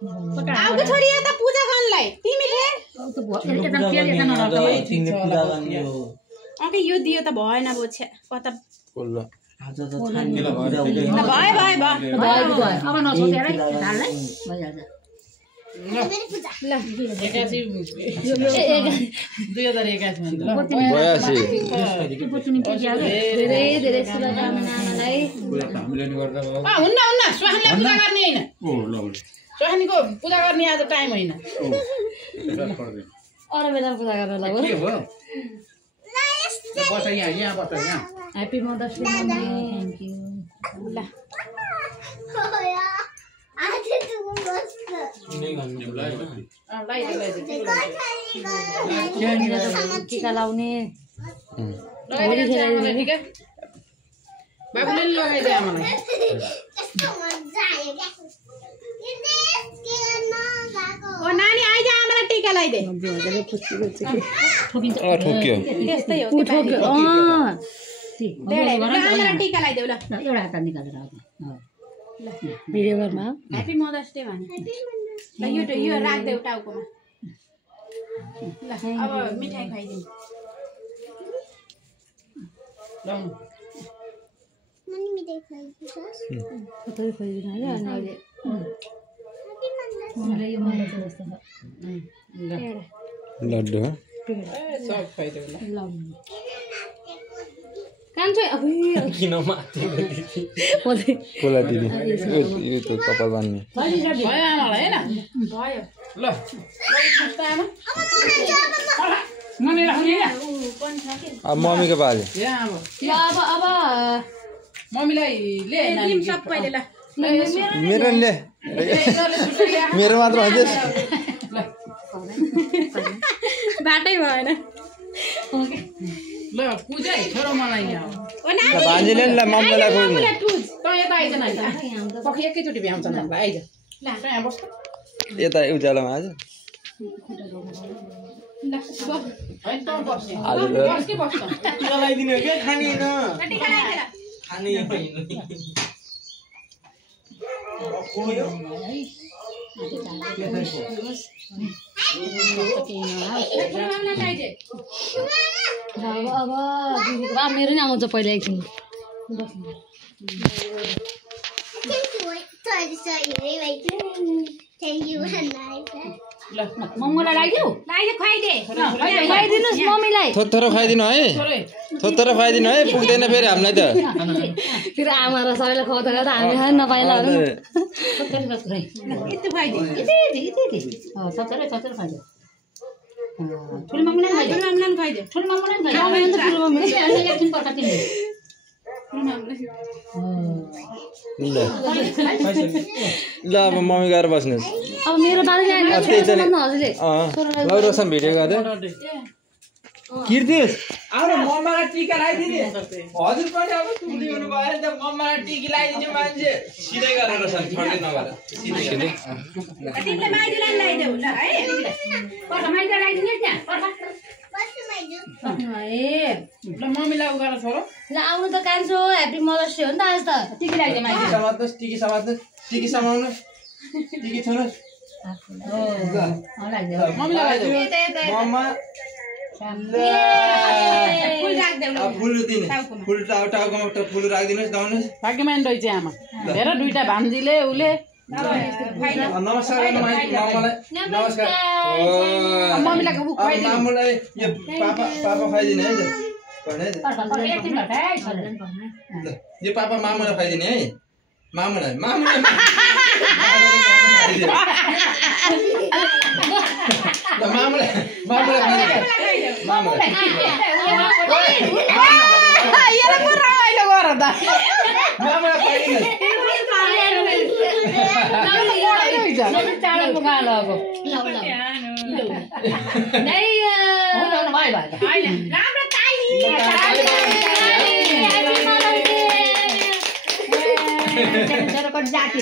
आउको छोरी यता पूजा गर्नलाई तिमीले अके यो दियो त भएन बोछ्या कता आज त छानिएर भयो अब नसोचेर हाल्दै भइहाल्छ ल 2081 शुभकामनालाई हुन्न स्वाहानीलाई पूजा गर्ने हैन स्वाहानीको पूजा गर्ने आज टाइम हैन अरु बेला पूजा गर्न लाग्यो के हो बस यहाँ बस यहाँ happy mother's day mummy thank you ल टीका लाउने बाबुले लगाइदिए आमालाई ओ नानी आइज आमालाई टीका लगाइदे ठोक्यो त्यस्तै हो आमालाई टीका लगाइदेऊ ल एउटा हात निकालेर भिडियो गर्मा ह्यापी मदर्स डे भने ल यो राख्देऊ टाउकोमा ल अब मिठाई खाइदिनु थोरै खुवाइदिनु है अनि अहिले मलाई यो मन जस्तो लड्डु सब खाइदेऊ ल कान्छो अब किन माथि कोला दिदी यो त कपाल बान्ने भयो आमालाई हैन भयो ल ननी राख्ने अब मम्मीको पाले यहाँ अब मम्मीलाई ले दिम सबैले ल मेरो ले मेरो मात्र हजुर बाटै भएन ल पूजा छोरो मलाई यहाँ ओ नानी भान्जीले ल मम्मीलाई खोज्नु त यता आइज न पक्कै एकैचोटि भ्याउँछ नि हामीलाई आइज ल यहाँ बस्छ यता उज्यालोमा आज ल हैन त बस्छ आज बस के बस्छ लगाइदिनु के खाने हैन टीका लगाइदे खाने हैन अब मेरो नि आउँछ पहिला एकछिन मम्मीलाई लगाइदेऊ खुवाइदिनुहोस् मम्मीलाई थोत्रो खुवाइदिनु है थोत्रो खुवाइदिनु है पुग्दैन फेरि हामीलाई त फेरि आमा र सबैलाई खुवाउँदा गर्दा हामी खान नपाइला यति खुवाइदिनु ठुलो मम्मीलाई खुवाइदिनु ठुलो मम्मीलाई ल अब मम्मी गएर बस्नुहोस् अब मेरो बारे हजुरले ल रोशन भिडियो गर्दै किर्तिस आउन मम्मालाई टीका लगाइदिने हजुर पनि अब तुली हुनु भयो नि त मम्मालाई टीका लगाइदिने मान्छे सिधै गरेर रोशन छोड्दै नभएर सिधै तिमीले माइजूलाई लगाइदेऊ ल है ल मम्मीलाई उ गर छोरो ल आउनु त कान्छो ह्यापी मदर्स डे हो नि त आज त टिकी लगाइदे माइज समात्नुहोस् टिकी समात्नुहोस् टिकी समाउनुहोस् टिकी छोड्नुहोस् मम्मीलाई लगाइदेऊ मम्मा फुल राख्देऊ ल फुल दिने फुल टाउकोमा फुल राखिदिनुहोस् दाउनुहोस् भाग्यमान रहेछ आमा हेर दुईटा भान्जीले उले नमस्कार गर्नु मामालाई नमस्कार मम्मीलाई उ खुवाइदिनु मामुलाई यो पापा खुवाइदिने है यो पापा मामुलाई खुवाइदिने है मामुलाई जाति